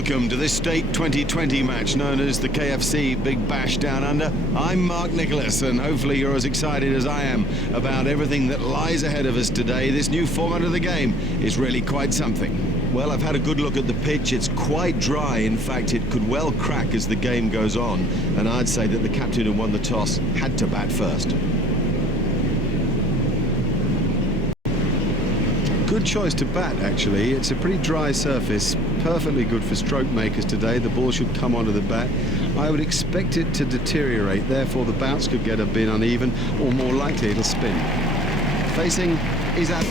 welcome to this State 2020 match known as the KFC Big Bash Down Under. I'm Mark Nicholas, and hopefully you're as excited as I am about everything that lies ahead of us today. This new format of the game is really quite something. Well, I've had a good look at the pitch. It's quite dry. In fact, it could well crack as the game goes on, and I'd say that the captain who won the toss had to bat first. Good choice to bat, actually. It's a pretty dry surface, perfectly good for stroke makers today. The ball should come onto the bat. I would expect it to deteriorate, therefore the bounce could get a bit uneven, or more likely it'll spin. Facing is out.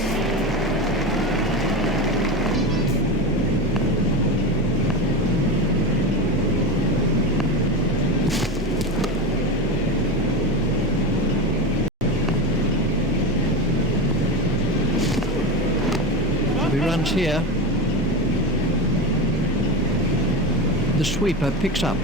Runs here. The sweeper picks up.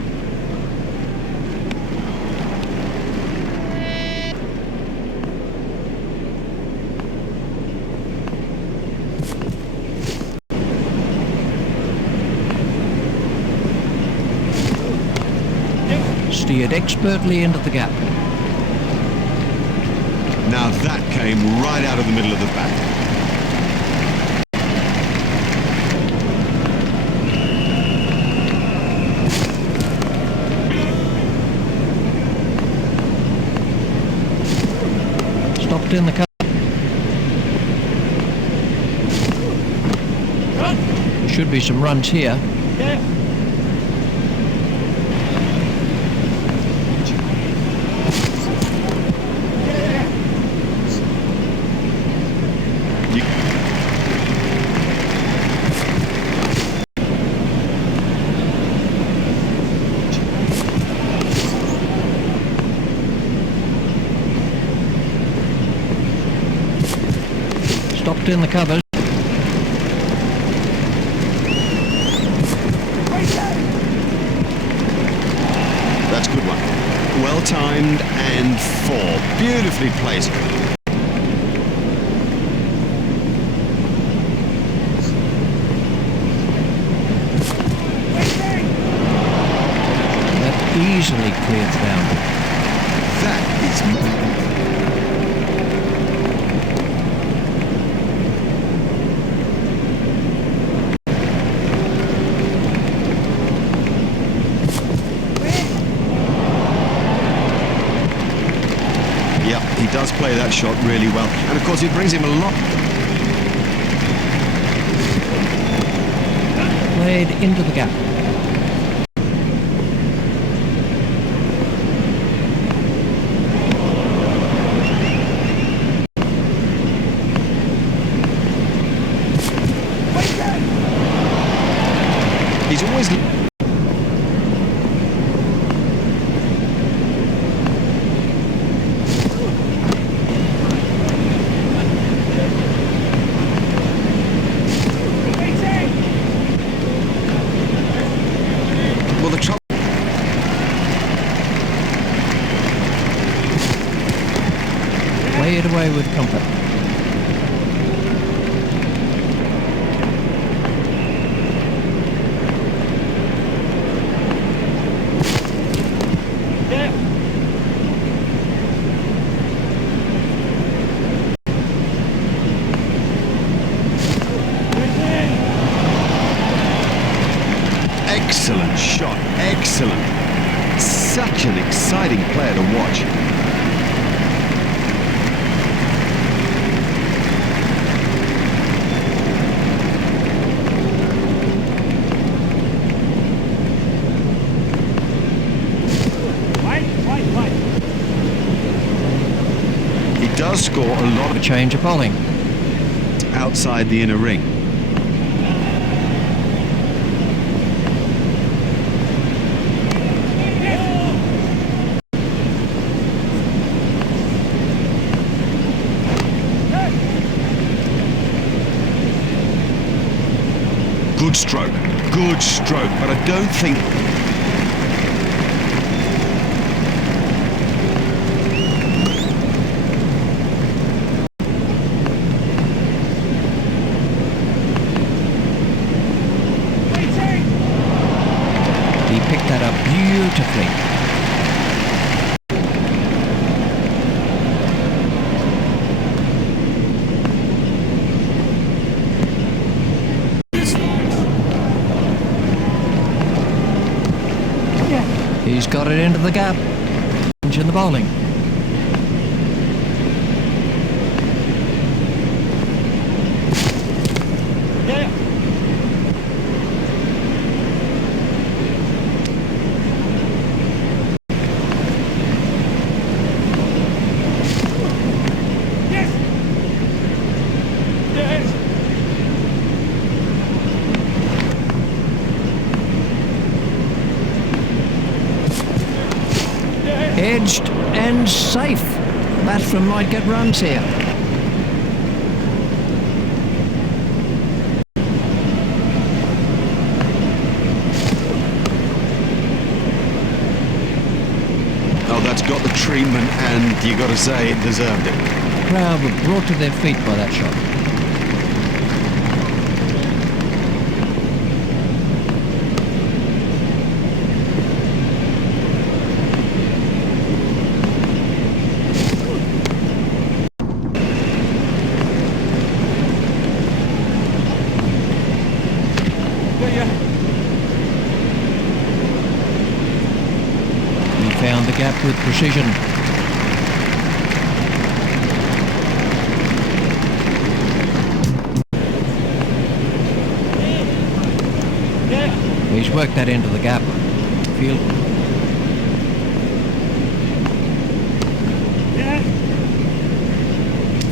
Steered expertly into the gap. Now that came right out of the middle of the bat. Stopped in the cover. Should be some runs here. Stopped in the covers. That's a good one. Well timed and four. Beautifully placed. That easily cleared down. That is... He does play that shot really well, and of course it brings him a lot. Played into the gap. He's always... Well, the trouble... Play it away with comfort. Excellent shot, excellent. Such an exciting player to watch. He does score a lot of... A change of bowling. outside the inner ring. Good stroke, but I don't think... picked that up beautifully. He's got it into the gap. In the bowling. Edged and safe. Batsman might get runs here. Oh, that's got the treatment, and you got to say it deserved it. The crowd were brought to their feet by that shot. Found the gap with precision. He's worked that into the gap. Field.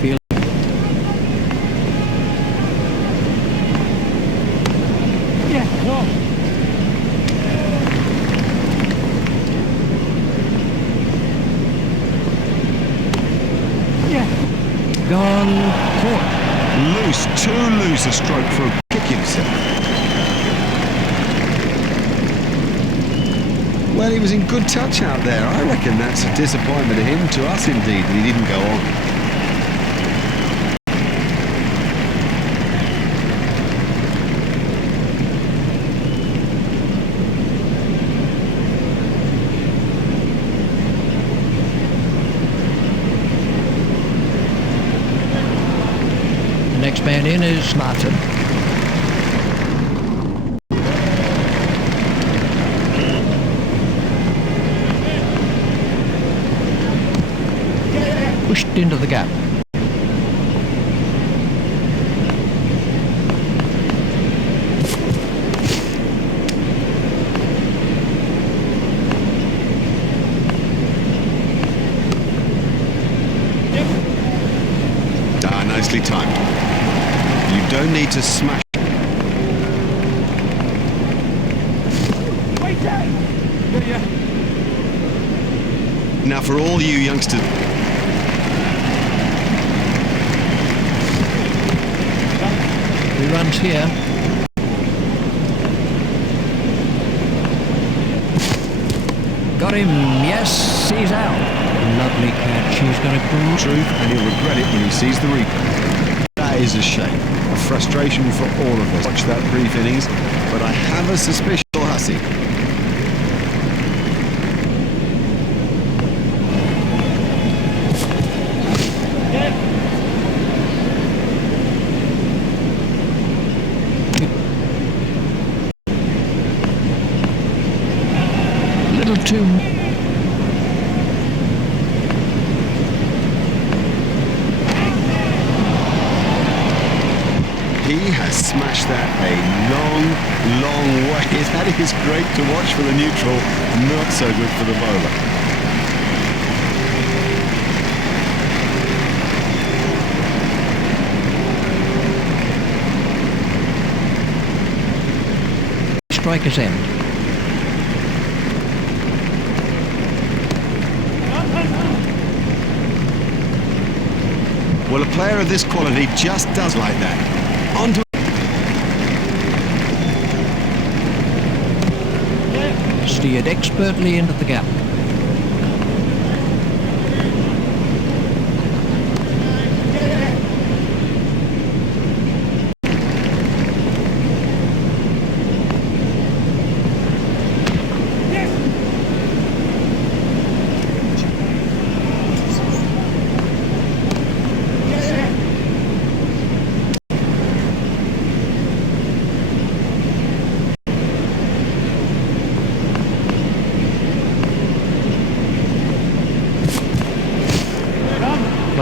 Field. Gone, caught. Loose, too loose a stroke for a kick himself. Well, he was in good touch out there. I reckon that's a disappointment to him, to us indeed, that he didn't go on. Next man in is Martin. Pushed into the gap. Nicely timed. You don't need to smash. Now for all you youngsters. He runs here. Got him. Yes, he's out. Lovely catch. He's got a good Truth, and he'll regret it when he sees the replay. That is a shame. A frustration for all of us. Watch that brief innings, but I have a suspicion of Hussey. little too. He has smashed that a long, long way. That is great to watch for the neutral, not so good for the bowler. Striker's end. Well, a player of this quality just does like that. Onto Steered expertly into the gap.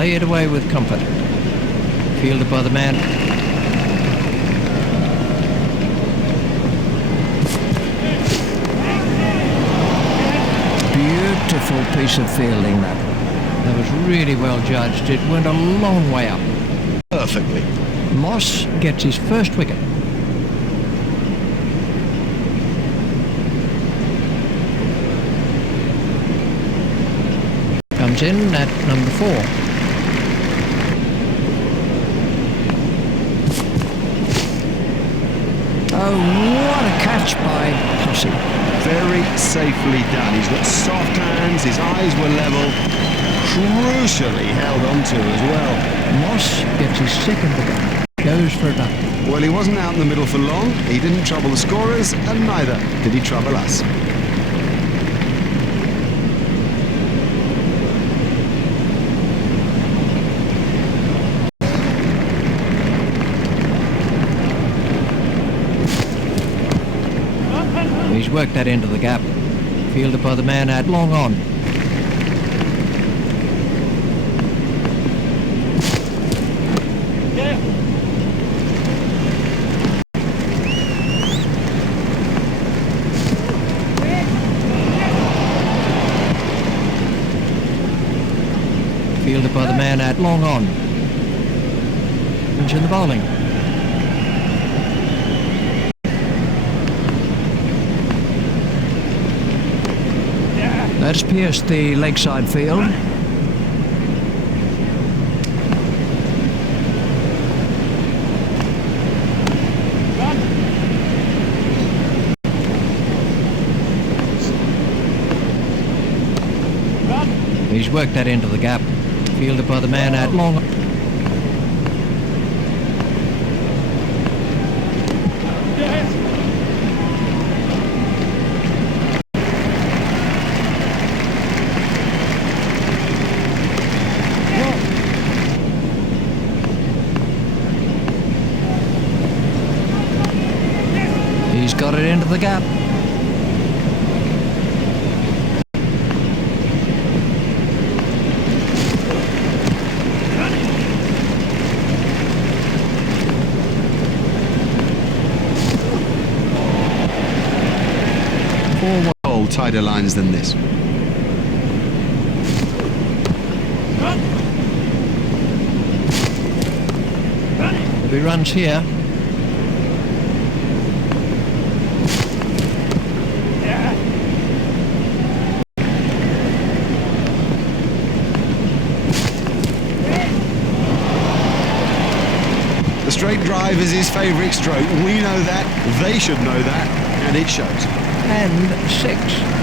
play it away with comfort. Fielded by the man. Beautiful piece of fielding that. That was really well judged. It went a long way up. Perfectly. Moss gets his first wicket. Comes in at number 4. Oh, what a catch by Hussey. Very safely done. He's got soft hands, his eyes were level, crucially held onto as well. Moss gets his second wicket. Goes for a duck. Well, he wasn't out in the middle for long. He didn't trouble the scorers, and neither did he trouble us. He's worked that into the gap. Fielded by the man at long on. Fielded by the man at long on. Into the bowling. That's pierced the leg side field. He's worked that into the gap. Fielded by the man at long. He's got it into the gap. More tighter lines than this. If he runs here. The straight drive is his favourite stroke. We know that, they should know that, and it shows. And 6.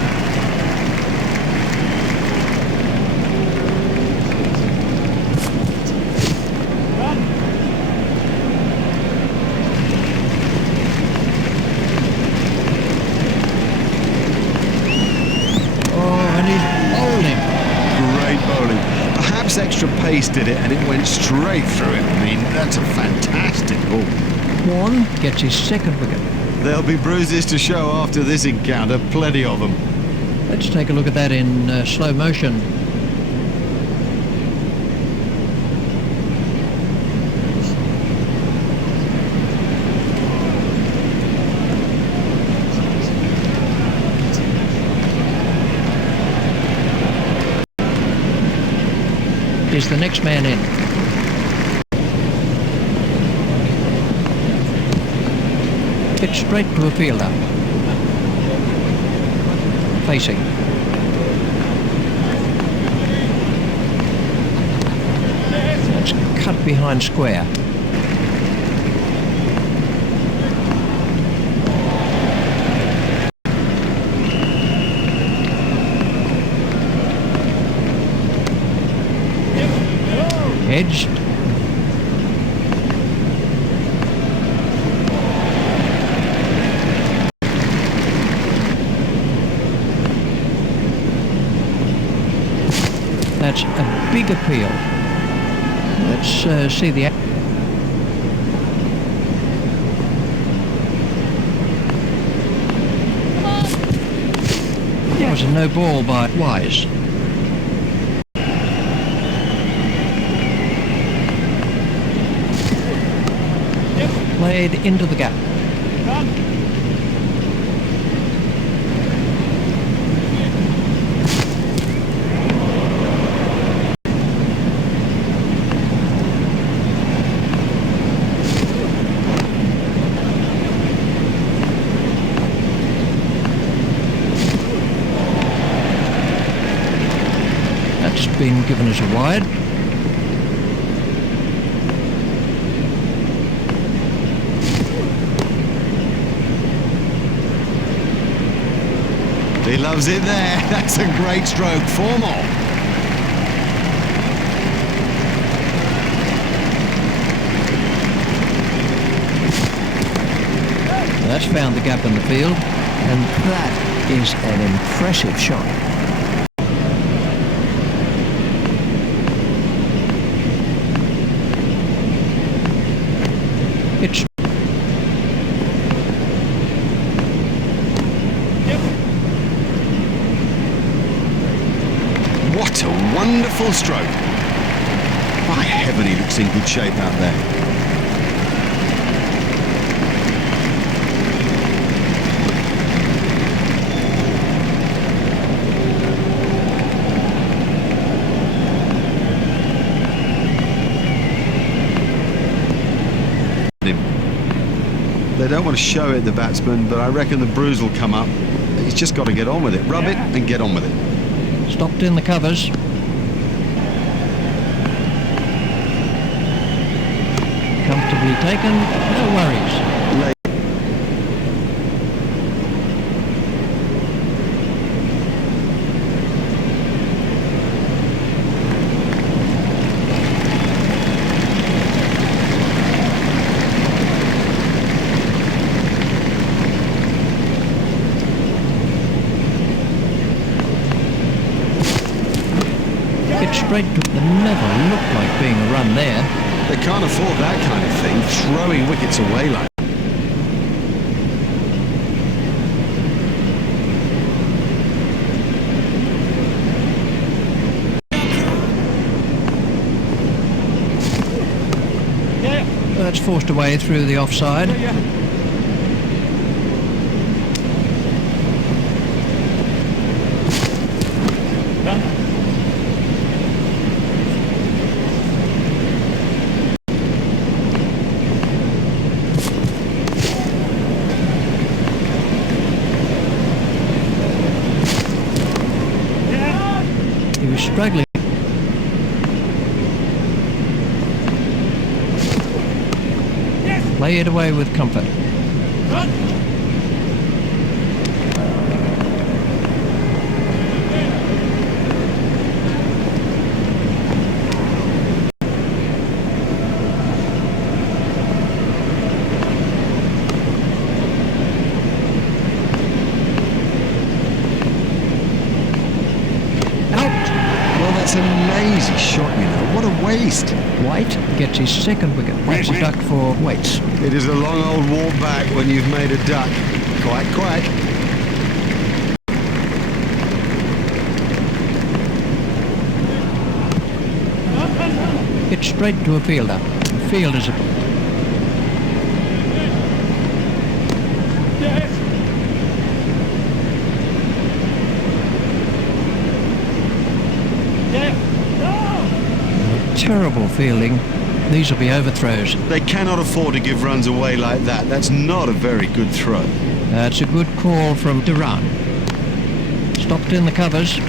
Extra pace did it, and it went straight through it. I mean, that's a fantastic ball. Warren gets his second wicket. There'll be bruises to show after this encounter, plenty of them. Let's take a look at that in slow motion. Is the next man in. Hit straight to a fielder. Facing. That's cut behind square. Edged. That's a big appeal. Let's see the... That was a no ball by Wise. played into the gap. That's been given as a wide. He loves it there. That's a great stroke. 4 more. That's found the gap in the field, and that is an impressive shot. It's What a wonderful stroke. By heaven, he looks in good shape out there. They don't want to show it, the batsman, but I reckon the bruise will come up. He's just got to get on with it. Rub it and get on with it. stopped in the covers. Comfortably taken, no worries. Straight to it never looked like being a run there. They can't afford that kind of thing, throwing wickets away like That's forced away through the offside. He was struggling. Play it away with comfort. That's a lazy shot, you know. What a waste. White gets his second wicket. That's a duck for Waits. It is a long old walk back when you've made a duck. Quite, quite. It's straight to a fielder. The fielder's a... Terrible fielding. These will be overthrows. They cannot afford to give runs away like that. That's not a very good throw. That's a good call from Duran. Stopped in the covers.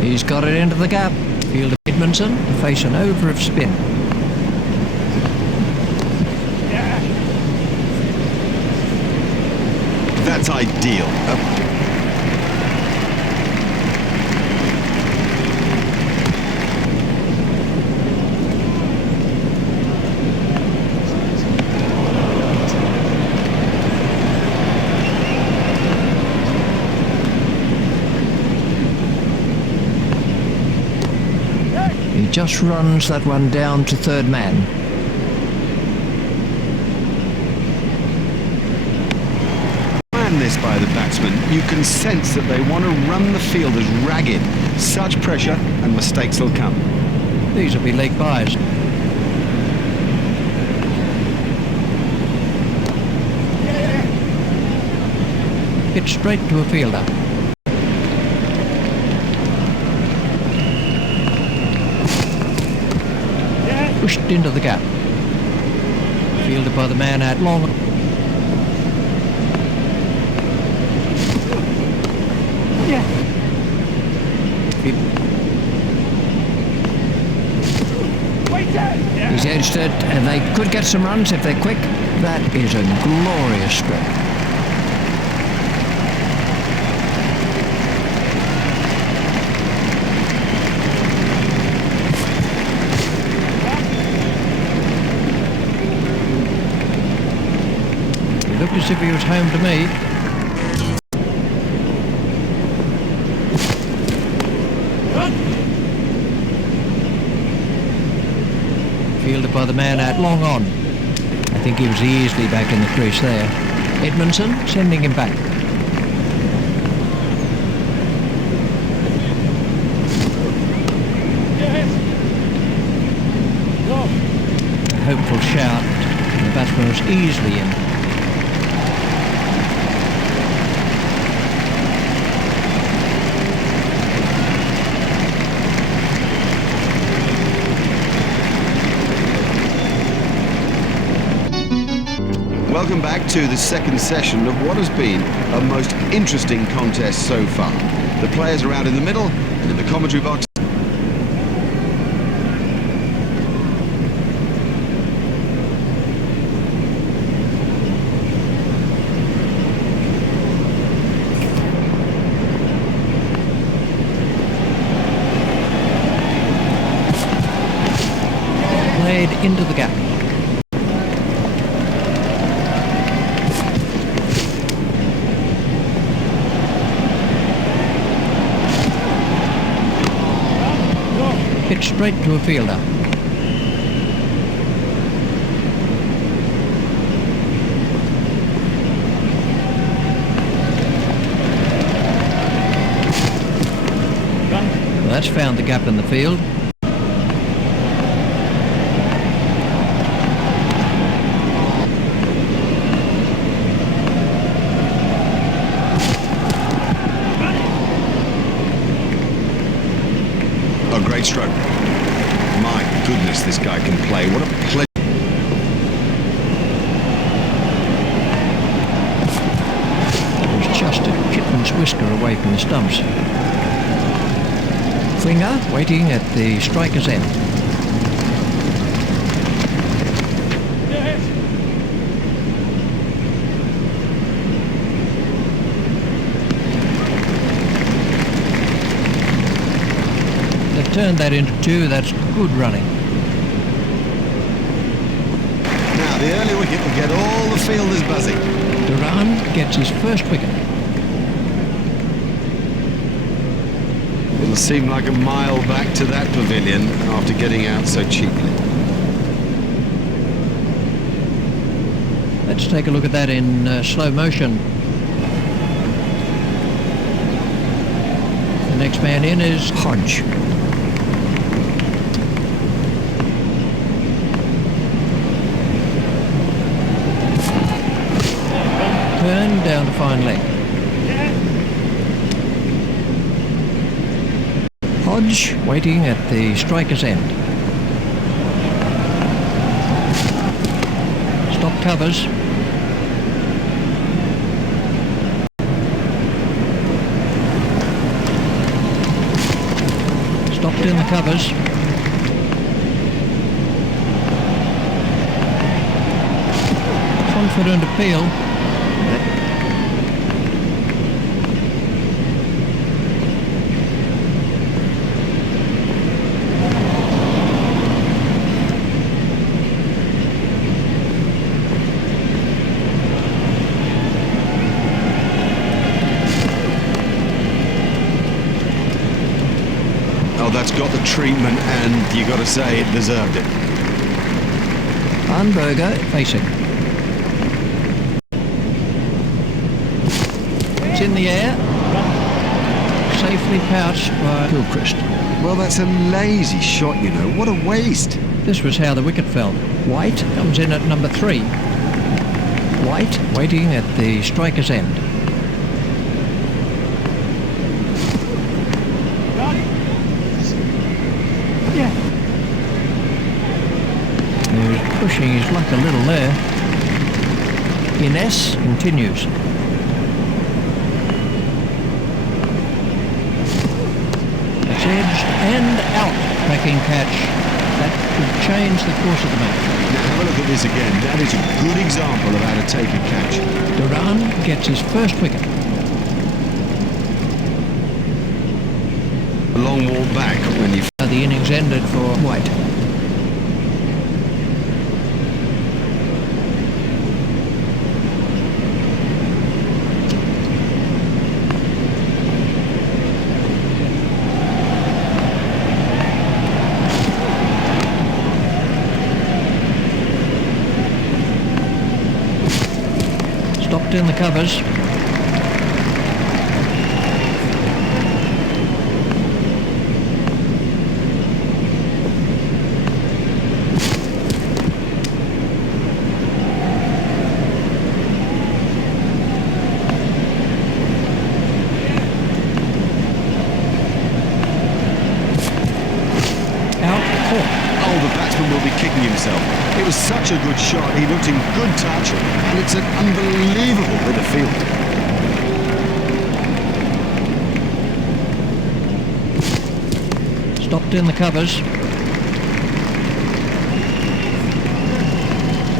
He's got it into the gap. Fielder Edmondson to face an over of spin. That's ideal. just runs that one down to third man. This by the batsmen, you can sense that they want to run the fielders ragged. Such pressure and mistakes will come. These will be leg byes. Hit straight to a fielder. Pushed into the gap. Fielded by the man out long. He's edged it, and they could get some runs if they're quick. That is a glorious stroke. He looked as if he was home to me. Fielded by the man out long on. I think he was easily back in the crease there. Edmondson sending him back. A hopeful shout. The batsman was easily in. Welcome back to the second session of what has been a most interesting contest so far. The players are out in the middle and in the commentary box. Played into the gap. Hit straight to a fielder. Well, that's found the gap in the field. A great stroke. My goodness, this guy can play. What a pleasure. It was just a kitten's whisker away from the stumps. Klinger waiting at the striker's end. Turned that into two. That's good running. Now the early wicket will get all the fielders buzzing. Duran gets his first wicket. It'll seem like a mile back to that pavilion after getting out so cheaply. Let's take a look at that in slow motion. The next man in is Hodge. Turn down to fine leg. Hodge waiting at the striker's end. Stop covers. Stopped in the covers. Confident appeal. that's got the treatment, and you got to say it deserved it. Barnberger facing. It's in the air. Safely pouched by Gilchrist. Well, that's a lazy shot, you know. What a waste. This was how the wicket fell. White comes in at number 3. White waiting at the striker's end. He was pushing his luck a little there. Ines continues. It's edged and out. Cracking catch. That could change the course of the match. Now have a look at this again. That is a good example of how to take a catch. Duran gets his first wicket. A long walk back when you... The innings ended for White. Stopped in the covers. Oh, the batsman will be kicking himself. It was such a good shot. He looked in good touch, and it's an unbelievable bit of field. Stopped in the covers.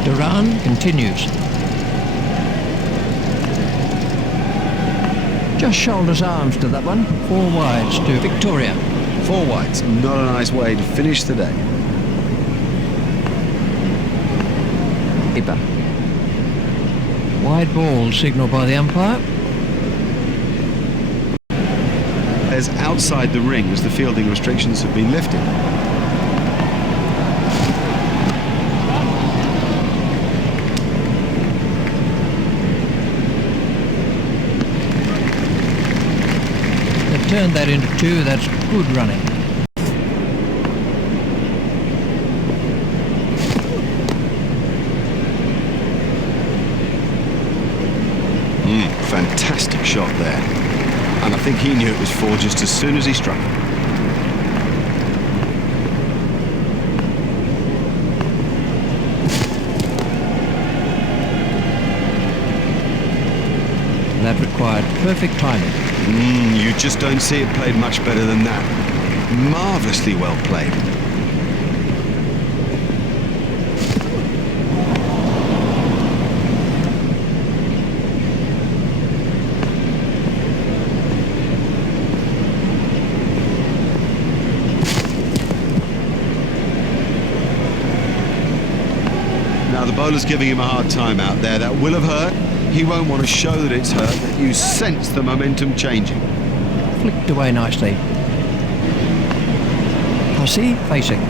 Duran continues. Just shoulders arms to that one. 4 wides to Victoria. 4 wides. Not a nice way to finish the day. Wide ball signalled by the umpire. As outside the ring as the fielding restrictions have been lifted. They've turned that into 2. That's good running. Fantastic shot there. And I think he knew it was 4 just as soon as he struck it. That required perfect timing. You just don't see it played much better than that. Marvellously well played. Now the bowler's giving him a hard time out there. That will have hurt. He won't want to show that it's hurt, but you sense the momentum changing. Flicked away nicely. Hussey facing.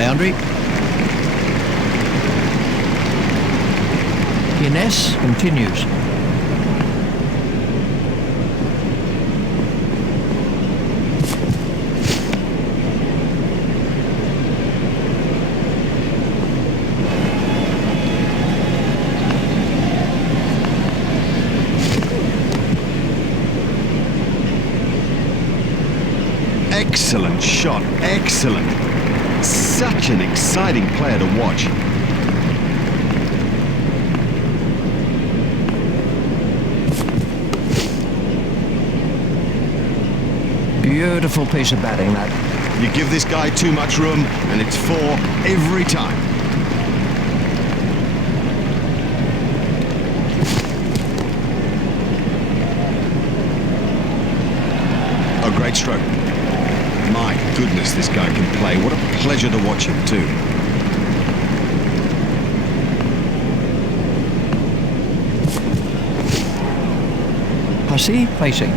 boundary. Guinness continues. Excellent shot, excellent. Such an exciting player to watch. Beautiful piece of batting, that. You give this guy too much room and it's 4 every time. A great stroke. My goodness, this guy can play. What a pleasure to watch him too. Hussey facing.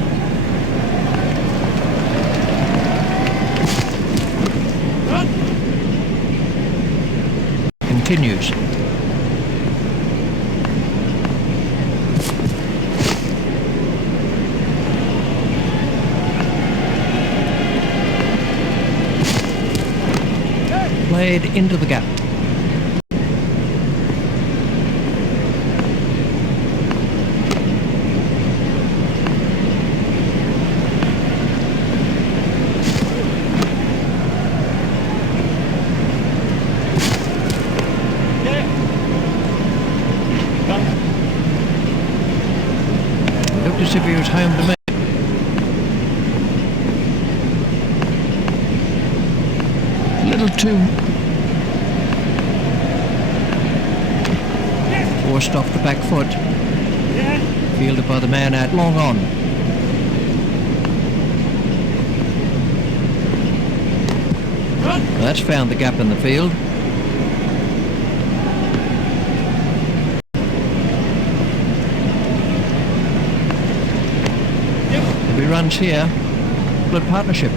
Continues. Played into the gap. Looked as if he was home to me. Little too forced off the back foot. Fielded by the man out long on. That's found the gap in the field. There'll be runs here. Split partnership.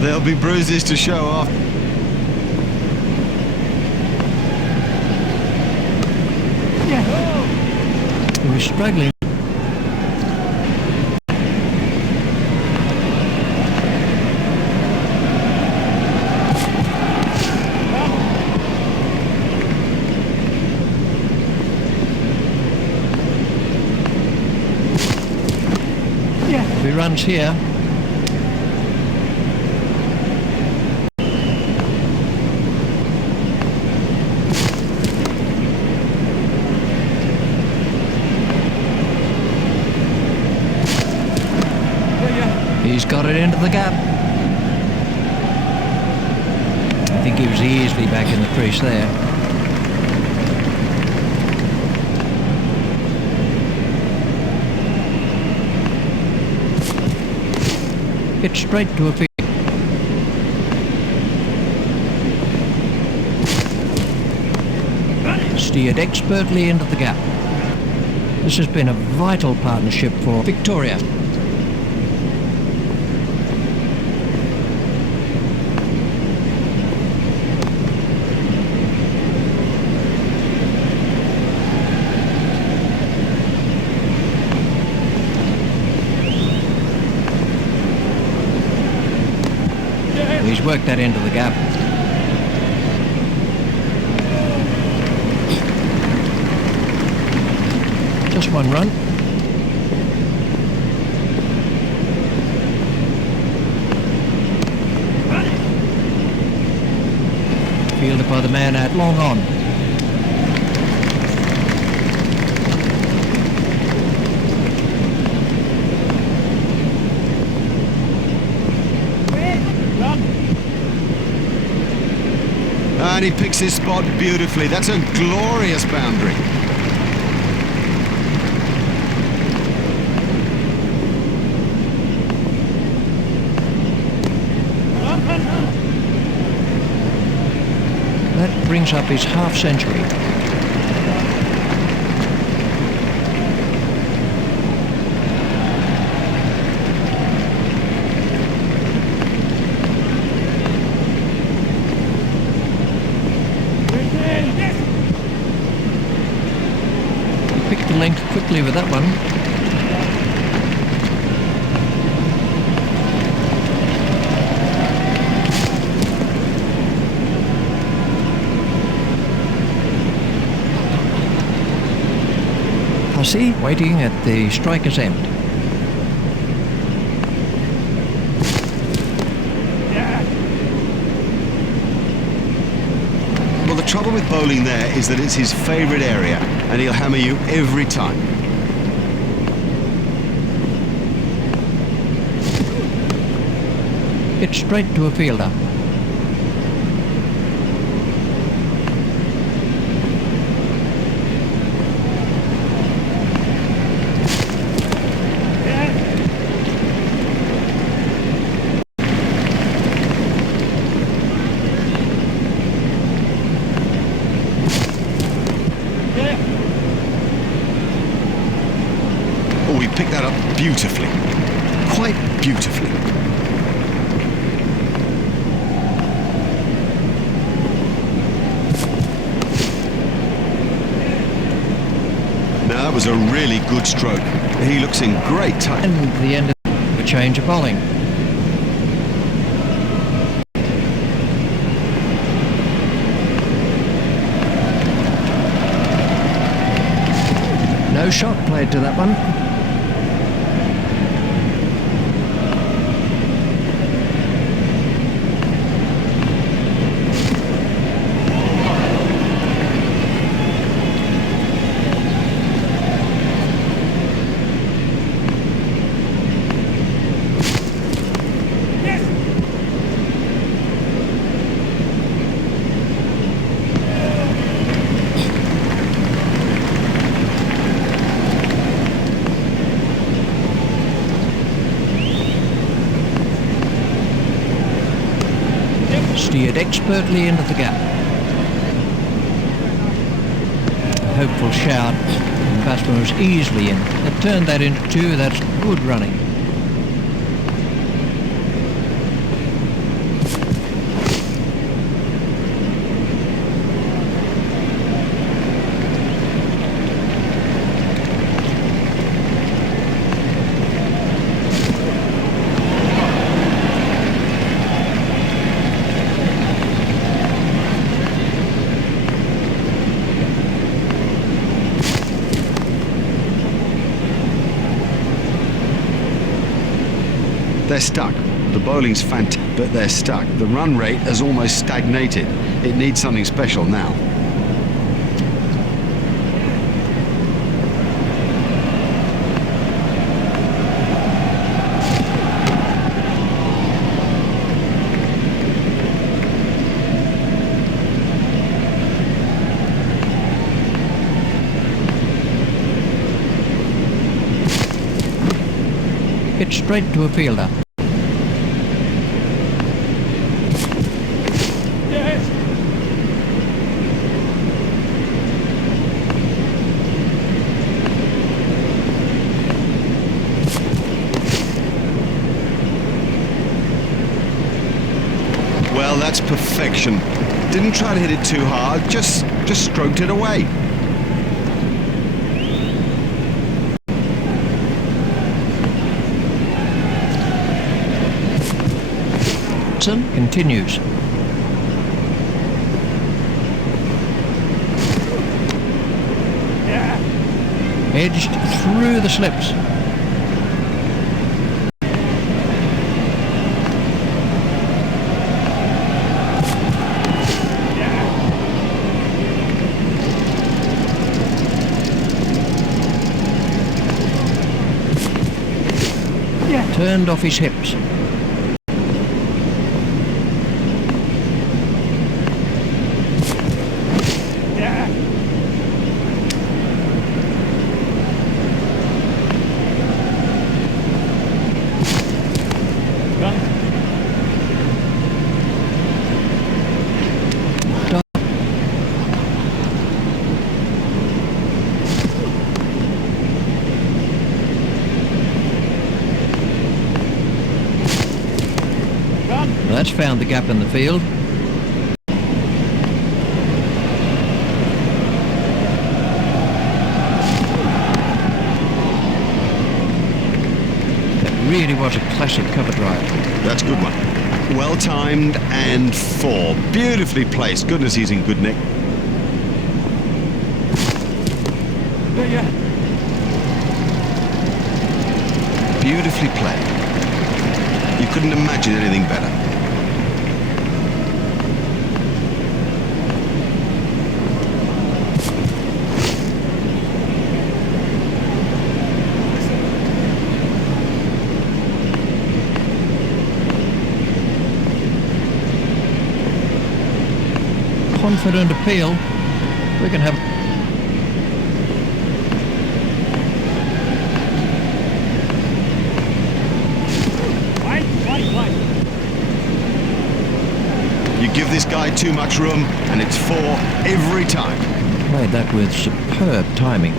There'll be bruises to show off. He was struggling. He runs here. He's got it into the gap. I think he was easily back in the crease there. Hit straight to a field. Steered expertly into the gap. This has been a vital partnership for Victoria. He's worked that into the gap. Just one run. Fielded by the man out long on. And he picks his spot beautifully. That's a glorious boundary. That brings up his half century. nicely with that one. Hussey waiting at the striker's end. Well, the trouble with bowling there is that it's his favourite area, and he'll hammer you every time. It's straight to a fielder. Oh, he picked that up beautifully. Quite beautifully. Now, that was a really good stroke. He looks in great touch. And the end of a change of bowling. No shot played to that one. Steered expertly into the gap. A hopeful shout, and the batsman was easily in. They've turned that into two. That's good running. They're stuck. The bowling's fantastic, but they're stuck. The run rate has almost stagnated. It needs something special now. It's straight to a fielder. Well, that's perfection. Didn't try to hit it too hard, just stroked it away. Continues. Edged through the slips. Turned off his hips. That's found the gap in the field. really was a classic cover drive. That's a good one. Well timed and 4. Beautifully placed. Goodness, he's in good nick. Beautifully played. You couldn't imagine anything better. Confident appeal. We can have. You give this guy too much room and it's 4 every time. Played that with superb timing.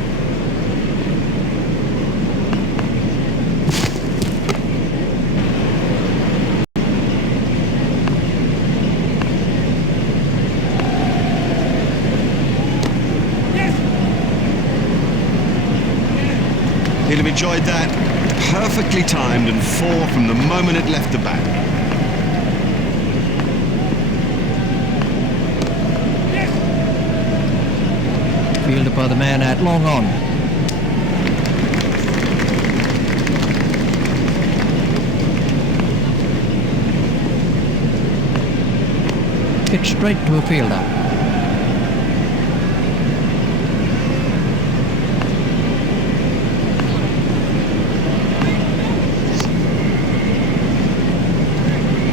He'll have enjoyed that. Perfectly timed and 4 from the moment it left the bat. Fielded by the man out long on. Hit straight to a fielder.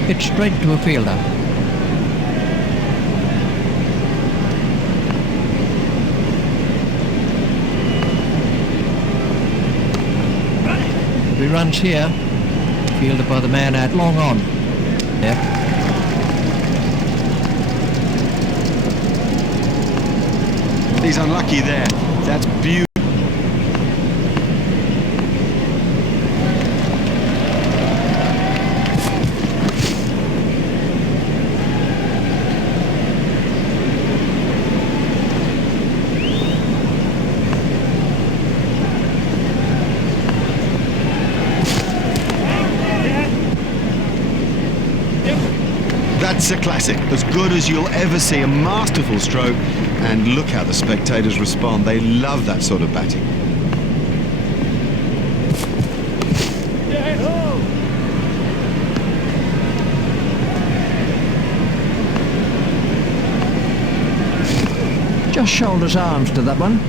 Hit straight to a fielder. He runs here, fielded by the man out long on. Yep. He's unlucky there. That's beautiful. That's a classic, as good as you'll ever see, a masterful stroke, and look how the spectators respond. They love that sort of batting. Just shoulders arms to that one.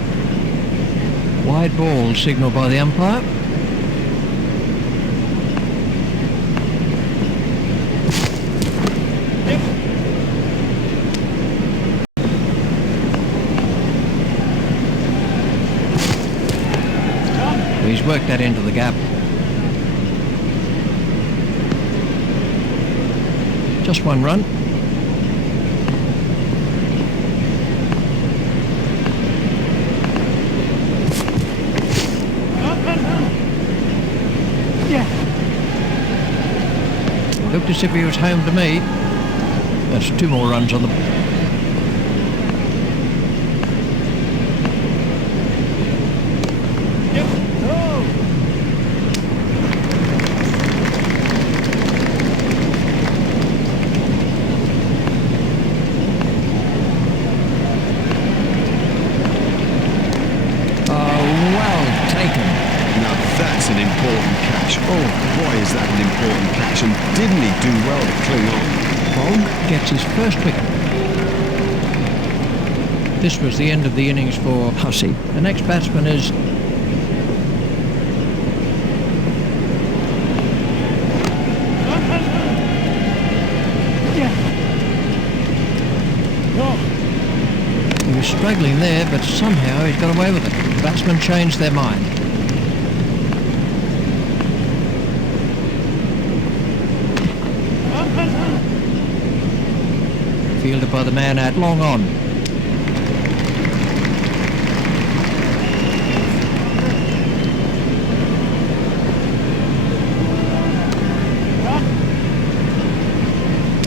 Wide ball signalled by the umpire. He's worked that into the gap. Just one run. Looked as if he was home to me. That's 2 more runs on the... That's an important catch. Oh, boy, is that an important catch. And didn't he do well to cling on? Bond gets his first wicket. This was the end of the innings for Hussey. The next batsman is... He was struggling there, but somehow he's got away with it. The batsmen changed their mind. Fielded by the man out long on.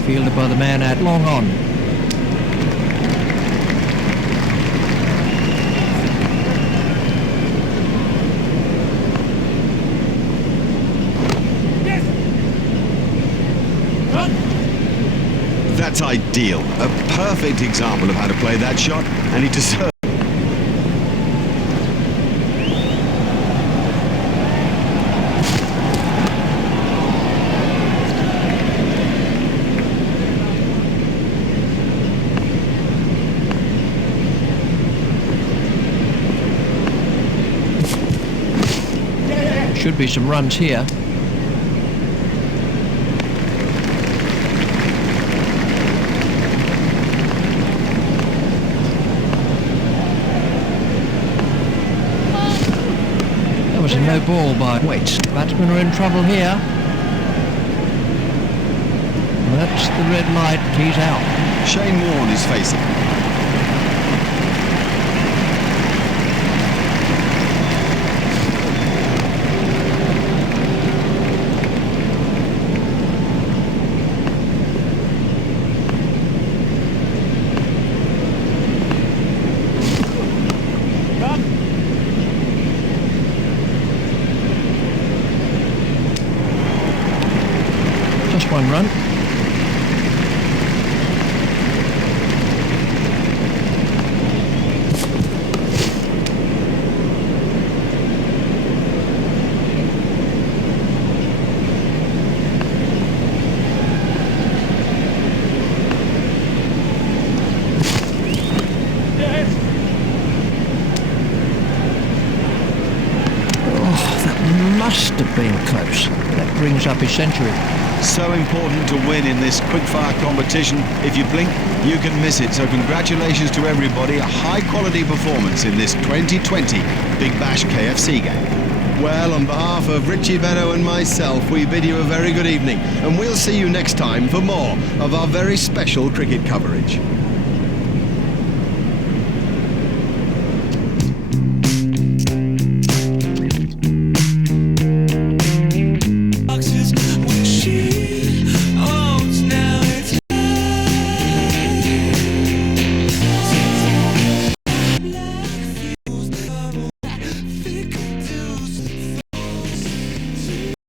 Fielded by the man out long on. That's ideal. A perfect example of how to play that shot, and he deserves. Should be some runs here. That was a no ball by Waits. Batsmen are in trouble here. That's the red light. He's out. Shane Warne is facing. Just one run. Must have been close. That brings up his century. So important to win in this quick-fire competition. If you blink, you can miss it. So congratulations to everybody. A high-quality performance in this 2020 Big Bash KFC game. Well, on behalf of Richie Benno and myself, we bid you a very good evening. And we'll see you next time for more of our very special cricket coverage.